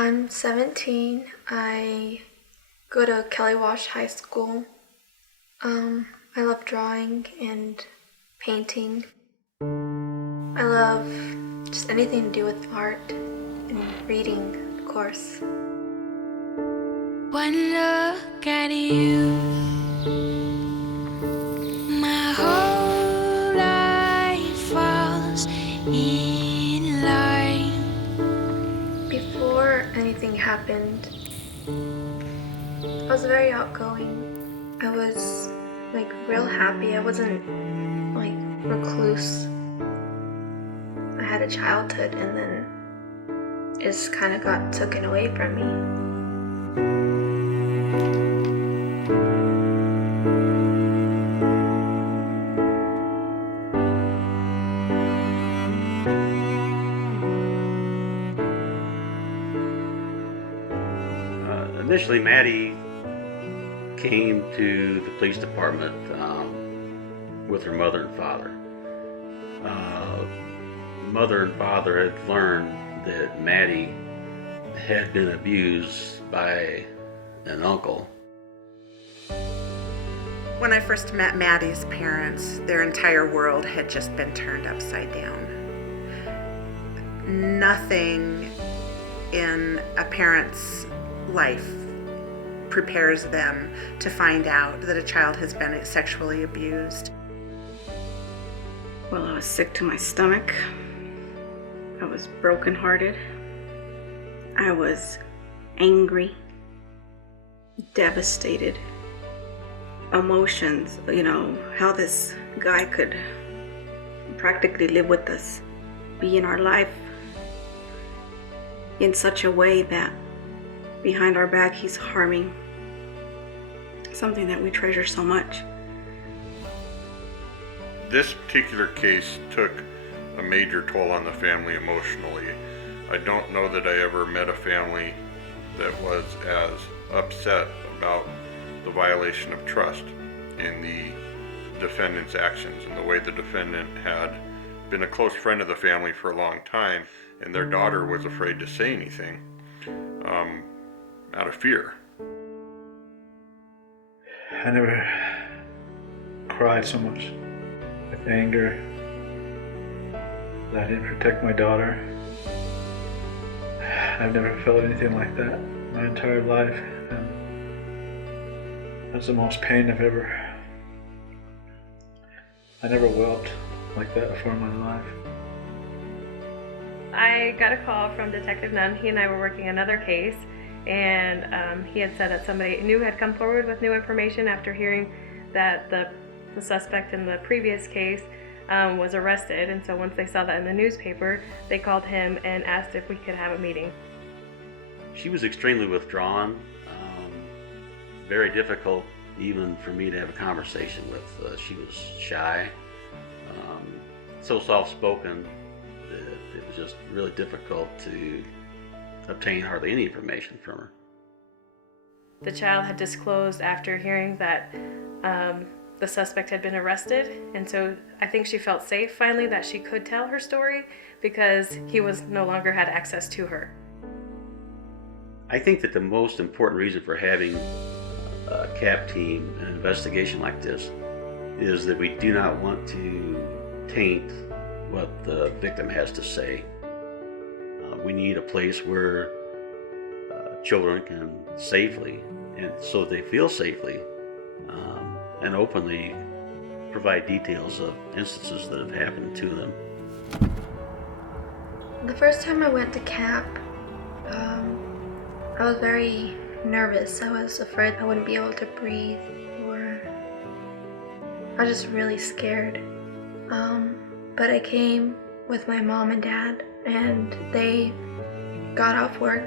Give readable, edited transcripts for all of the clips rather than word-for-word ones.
I'm 17. I go to Kelly Walsh High School. I love drawing and painting. I love just anything to do with art and reading, of course. One look at you, my whole life falls in line. Before anything happened, I was very outgoing. I was real happy. I wasn't recluse. I had a childhood and then it just kind of got taken away from me. Initially, Maddie came to the police department with her mother and father. Mother and father had learned that Maddie had been abused by an uncle. When I first met Maddie's parents, their entire world had just been turned upside down. Nothing in a parent's life prepares them to find out that a child has been sexually abused. Well, I was sick to my stomach. I was brokenhearted. I was angry, devastated. Emotions, how this guy could practically live with us, be in our life in such a way that behind our back he's harming something that we treasure so much. This particular case took a major toll on the family emotionally. I don't know that I ever met a family that was as upset about the violation of trust in the defendant's actions and the way the defendant had been a close friend of the family for a long time, and their daughter was afraid to say anything out of fear. I never cried so much with anger that I didn't protect my daughter. I've never felt anything like that my entire life, and that's the most pain I've ever. I never wept like that before in my life. I got a call from Detective Nunn. He and I were working another case, and he had said that somebody new had come forward with new information after hearing that the suspect in the previous case was arrested. And so once they saw that in the newspaper, they called him and asked if we could have a meeting. She was extremely withdrawn, very difficult even for me to have a conversation with. She was shy, so soft-spoken that it was just really difficult to obtain hardly any information from her. The child had disclosed after hearing that the suspect had been arrested, and so I think she felt safe finally that she could tell her story because he was no longer had access to her. I think that the most important reason for having a CAP team, an investigation like this, is that we do not want to taint what the victim has to say. We need a place where children can safely, and so they feel safely, and openly provide details of instances that have happened to them. The first time I went to CAP, I was very nervous. I was afraid I wouldn't be able to breathe, or I was just really scared. But I came with my mom and dad, and they got off work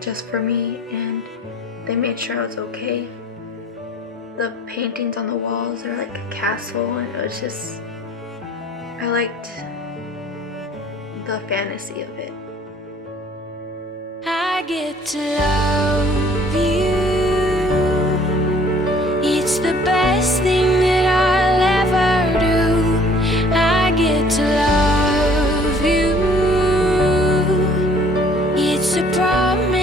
just for me, and they made sure I was okay. The paintings on the walls are like a castle, and it was just, I liked the fantasy of it. I get to love you. It's the best thing that I'll ever do. I get to love you. It's a promise.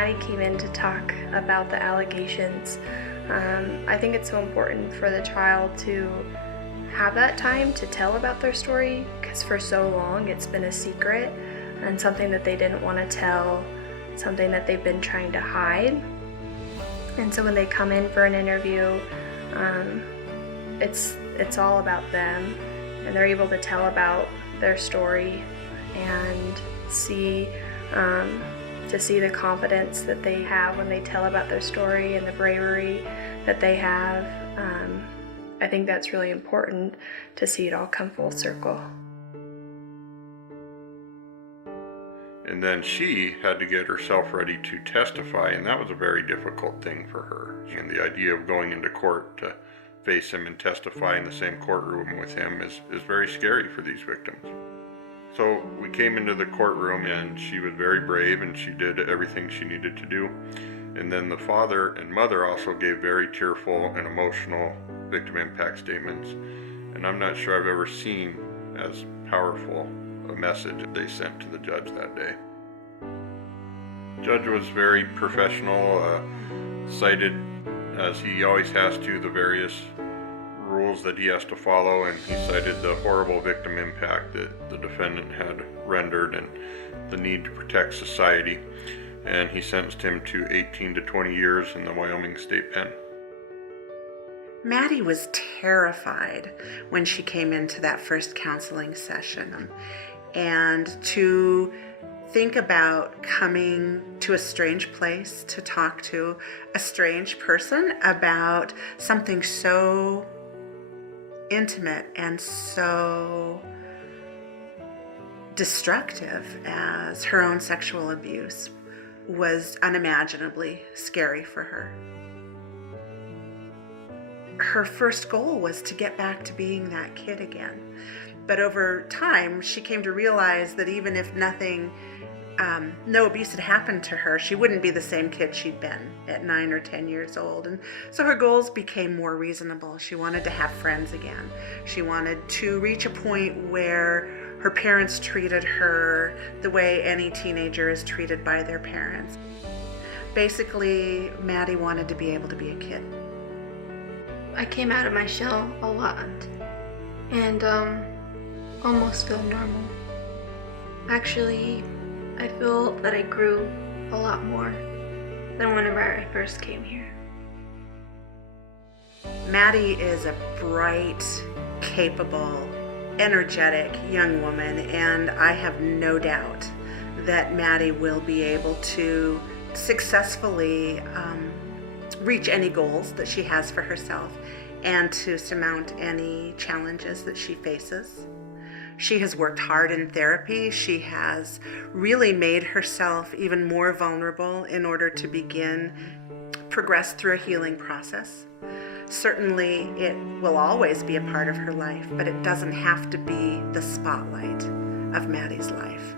Maddie came in to talk about the allegations, I think it's so important for the child to have that time to tell about their story, because for so long it's been a secret and something that they didn't want to tell, something that they've been trying to hide. And so when they come in for an interview, it's all about them, and they're able to tell about their story and see the confidence that they have when they tell about their story and the bravery that they have. I think that's really important to see it all come full circle. And then she had to get herself ready to testify, and that was a very difficult thing for her. And the idea of going into court to face him and testify in the same courtroom with him is very scary for these victims. So we came into the courtroom, and she was very brave, and she did everything she needed to do. And then the father and mother also gave very tearful and emotional victim impact statements. And I'm not sure I've ever seen as powerful a message they sent to the judge that day. The judge was very professional, cited, as he always has to, the various rules that he has to follow, and he cited the horrible victim impact that the defendant had rendered and the need to protect society. And he sentenced him to 18 to 20 years in the Wyoming State Pen. Maddie was terrified when she came into that first counseling session. And to think about coming to a strange place to talk to a strange person about something so intimate and so destructive as her own sexual abuse was unimaginably scary for her. Her first goal was to get back to being that kid again. But over time, she came to realize that even if no abuse had happened to her, she wouldn't be the same kid she'd been at 9 or 10 years old. And so her goals became more reasonable. She wanted to have friends again. She wanted to reach a point where her parents treated her the way any teenager is treated by their parents. Basically, Maddie wanted to be able to be a kid. I came out of my shell a lot and almost feel normal. Actually, I feel that I grew a lot more than whenever I first came here. Maddie is a bright, capable, energetic young woman, and I have no doubt that Maddie will be able to successfully reach any goals that she has for herself and to surmount any challenges that she faces. She has worked hard in therapy. She has really made herself even more vulnerable in order to progress through a healing process. Certainly, it will always be a part of her life, but it doesn't have to be the spotlight of Maddie's life.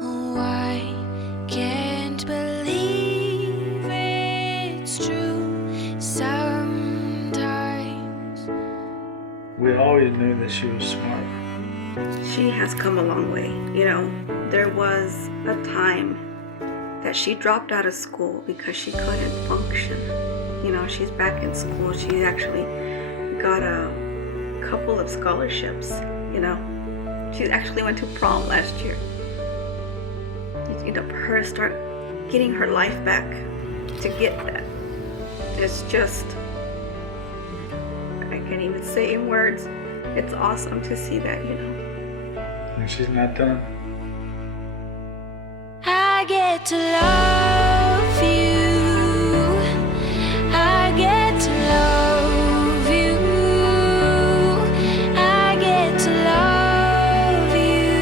Oh, I can't believe it's true sometimes. We always knew that she was smart. She has come a long way. You know, there was a time that she dropped out of school because she couldn't function. You know, she's back in school. She actually got a couple of scholarships, you know. She actually went to prom last year. You know, for her to start getting her life back, to get that, it's just, I can't even say in words. It's awesome to see that, you know. And she's not done. I get to love you. I get to love you. I get to love you.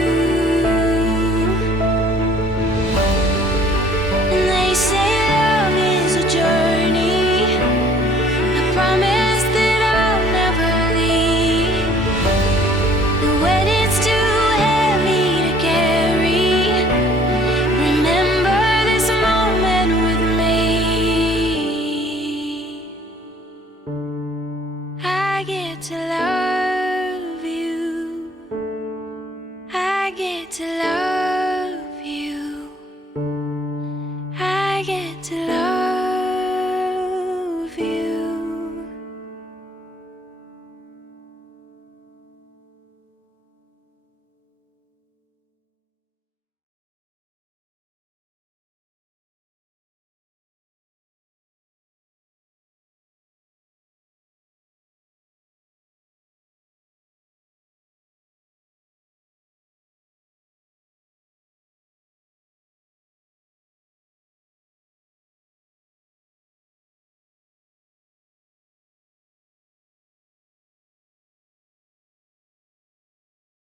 And they say love is a journey. I promise that I'll never leave. And when it's too heavy to carry, remember this moment. I get to love